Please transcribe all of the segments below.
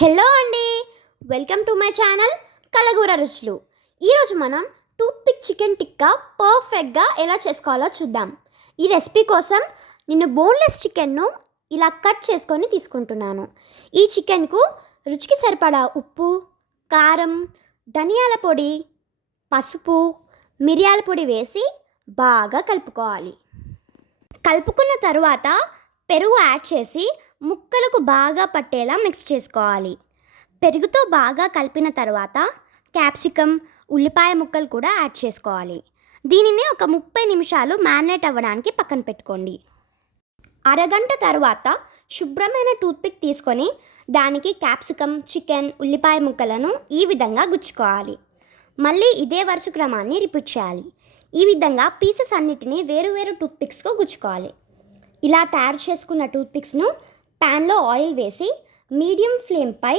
Hello అండి, welcome to my channel కలగూర రుచులు. ఈరోజు మనం టూత్పిక్ చికెన్ టిక్కా పర్ఫెక్ట్గా ఎలా చేసుకోవాలో చూద్దాం. ఈ రెసిపీ కోసం నేను బోన్లెస్ చికెన్ను ఇలా కట్ చేసుకొని తీసుకుంటున్నాను. ఈ చికెన్కు రుచికి సరిపడా ఉప్పు, కారం, ధనియాల పొడి, పసుపు, మిరియాల పొడి వేసి బాగా కలుపుకోవాలి. కలుపుకున్న తరువాత పెరుగు యాడ్ చేసి ముక్కలకు బాగా పట్టేలా మిక్స్ చేసుకోవాలి. పెరుగుతో బాగా కలిపిన తర్వాత క్యాప్సికమ్, ఉల్లిపాయ ముక్కలు కూడా యాడ్ చేసుకోవాలి. దీనిని ఒక 30 నిమిషాలు మ్యారినేట్ అవ్వడానికి పక్కన పెట్టుకోండి. అరగంట తర్వాత శుభ్రమైన టూత్పిక్ తీసుకొని దానికి క్యాప్సికమ్, చికెన్, ఉల్లిపాయ ముక్కలను ఈ విధంగా గుచ్చుకోవాలి. మళ్ళీ ఇదే వరుస క్రమాన్ని రిపీట్ చేయాలి. ఈ విధంగా పీసెస్ అన్నిటినీ వేరు టూత్పిక్స్కు గుచ్చుకోవాలి. ఇలా తయారు చేసుకున్న టూత్పిక్స్ను ప్యాన్లో ఆయిల్ వేసి మీడియం ఫ్లేమ్పై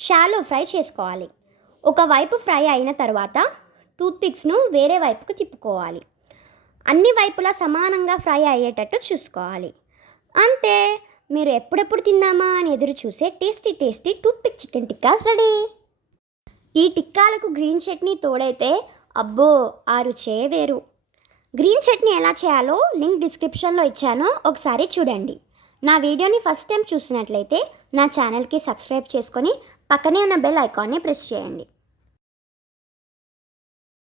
షాలో ఫ్రై చేసుకోవాలి. ఒకవైపు ఫ్రై అయిన తర్వాత టూత్పిక్స్ను వేరే వైపుకు తిప్పుకోవాలి. అన్ని వైపులా సమానంగా ఫ్రై అయ్యేటట్టు చూసుకోవాలి. అంతే, మీరు ఎప్పుడెప్పుడు తిందామా అని ఎదురు చూసే tasty toothpick chicken tikkas ready. ఈ టిక్కాలకు గ్రీన్ చట్నీ తోడైతే అబ్బో ఆ రుచే వేరు. గ్రీన్ చట్నీ ఎలా చేయాలో లింక్ డిస్క్రిప్షన్లో ఇచ్చాను, ఒకసారి చూడండి. నా వీడియోని ఫస్ట్ టైం చూసినట్లయితే నా ఛానల్కి సబ్స్క్రైబ్ చేసుకొని పక్కనే ఉన్న బెల్ ఐకాన్ని ప్రెస్ చేయండి.